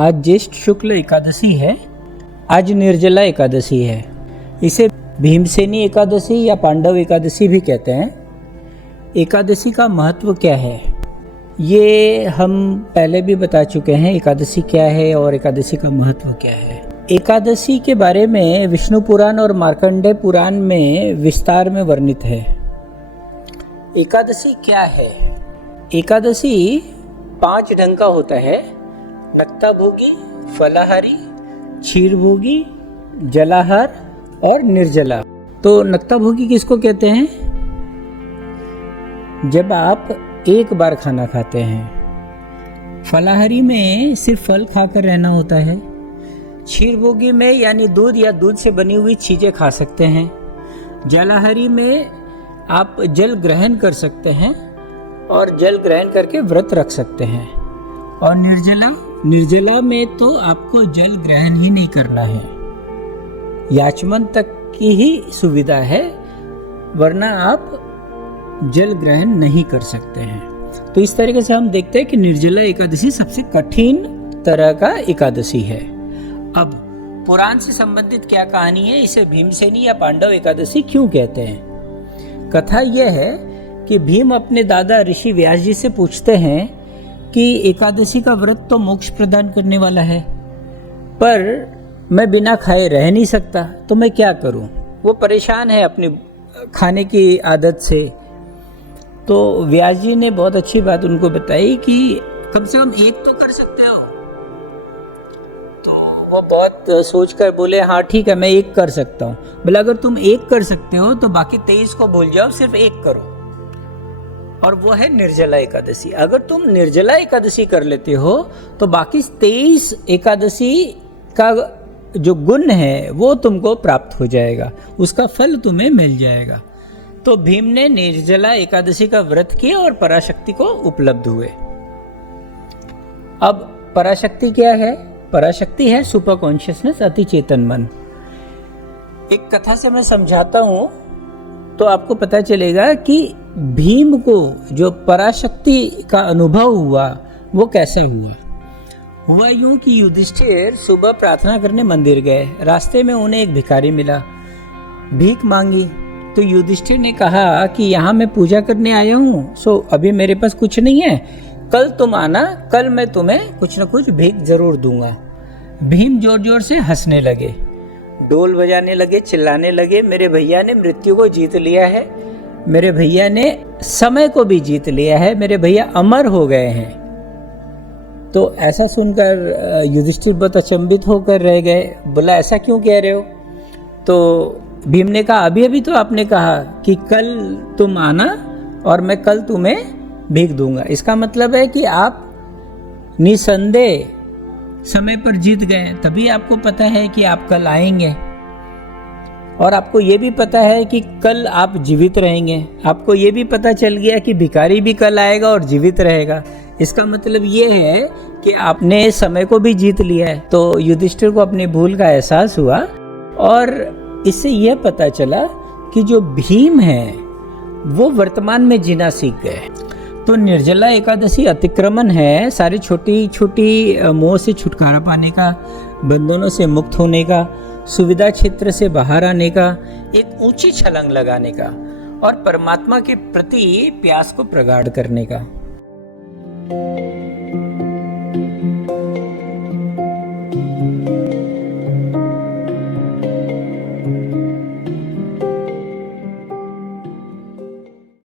आज ज्येष्ठ शुक्ल एकादशी है। आज निर्जला एकादशी है। इसे भीमसेनी एकादशी या पांडव एकादशी भी कहते हैं। एकादशी का महत्व क्या है ये हम पहले भी बता चुके हैं। एकादशी क्या है और एकादशी का महत्व क्या है। एकादशी के बारे में विष्णु पुराण और मार्कंडेय पुराण में विस्तार में वर्णित है। एकादशी क्या है? एकादशी 5 ढंग का होता है। नक्ताभोगी, फलाहारी, क्षीरभोगी, जलाहार और निर्जला। तो नक्ताभोगी किसको कहते हैं? जब आप एक बार खाना खाते हैं। फलाहारी में सिर्फ फल खाकर रहना होता है। क्षीरभोगी में यानी दूध या दूध से बनी हुई चीजें खा सकते हैं। जलाहारी में आप जल ग्रहण कर सकते हैं और जल ग्रहण करके व्रत रख सकते हैं। और निर्जला में तो आपको जल ग्रहण ही नहीं करना है। याचमन तक की ही सुविधा है, वरना आप जल ग्रहण नहीं कर सकते हैं। तो इस तरीके से हम देखते हैं कि निर्जला एकादशी सबसे कठिन तरह का एकादशी है। अब पुराण से संबंधित क्या कहानी है? इसे भीमसेनी या पांडव एकादशी क्यों कहते हैं? कथा यह है कि भीम अपने दादा ऋषि व्यास जी से पूछते हैं कि एकादशी का व्रत तो मोक्ष प्रदान करने वाला है, पर मैं बिना खाए रह नहीं सकता, तो मैं क्या करूं? वो परेशान है अपनी खाने की आदत से। तो व्यास जी ने बहुत अच्छी बात उनको बताई कि कम से कम एक तो कर सकते हो। तो वो बहुत सोचकर बोले, हाँ ठीक है, मैं एक कर सकता हूँ। बोले अगर तुम एक कर सकते हो तो बाकी 23 को भूल जाओ, सिर्फ एक करो, और वो है निर्जला एकादशी। अगर तुम निर्जला एकादशी कर लेते हो तो बाकी 23 एकादशी का जो गुण है वो तुमको प्राप्त हो जाएगा, उसका फल तुम्हें मिल जाएगा। तो भीम ने निर्जला एकादशी का व्रत किया और पराशक्ति को उपलब्ध हुए। अब पराशक्ति क्या है? पराशक्ति है सुपर कॉन्शियसनेस, अति चेतन मन। एक कथा से मैं समझाता हूं तो आपको पता चलेगा कि भीम को जो पराशक्ति का अनुभव हुआ वो कैसे हुआ यूं कि युधिष्ठिर सुबह प्रार्थना करने मंदिर गए। रास्ते में उन्हें एक भिखारी मिला, भीख मांगी। तो युधिष्ठिर ने कहा कि यहाँ मैं पूजा करने आया हूँ, सो अभी मेरे पास कुछ नहीं है, कल तुम आना, कल मैं तुम्हें कुछ न कुछ भीख जरूर दूंगा। भीम जोर जोर से हंसने लगे, ढोल बजाने लगे, चिल्लाने लगे, मेरे भैया ने मृत्यु को जीत लिया है, मेरे भैया ने समय को भी जीत लिया है, मेरे भैया अमर हो गए हैं। तो ऐसा सुनकर युधिष्ठिर बहुत अचंभित होकर रह गए। बोला ऐसा क्यों कह रहे हो? तो भीम ने कहा अभी अभी तो आपने कहा कि कल तुम आना और मैं कल तुम्हें भीख दूंगा। इसका मतलब है कि आप निसंदेह समय पर जीत गए, तभी आपको पता है कि आप कल आएंगे, और आपको ये भी पता है कि कल आप जीवित रहेंगे। आपको ये भी पता चल गया कि भिखारी भी कल आएगा और जीवित रहेगा। इसका मतलब ये है कि आपने समय को भी जीत लिया है। तो युधिष्ठिर को अपनी भूल का एहसास हुआ और इससे यह पता चला कि जो भीम है वो वर्तमान में जीना सीख गए। तो निर्जला एकादशी अतिक्रमण है, सारी छोटी छोटी मोह से छुटकारा पाने का, बंधनों से मुक्त होने का, सुविधा क्षेत्र से बाहर आने का, एक ऊंची छलांग लगाने का और परमात्मा के प्रति प्यास को प्रगाढ़ करने का।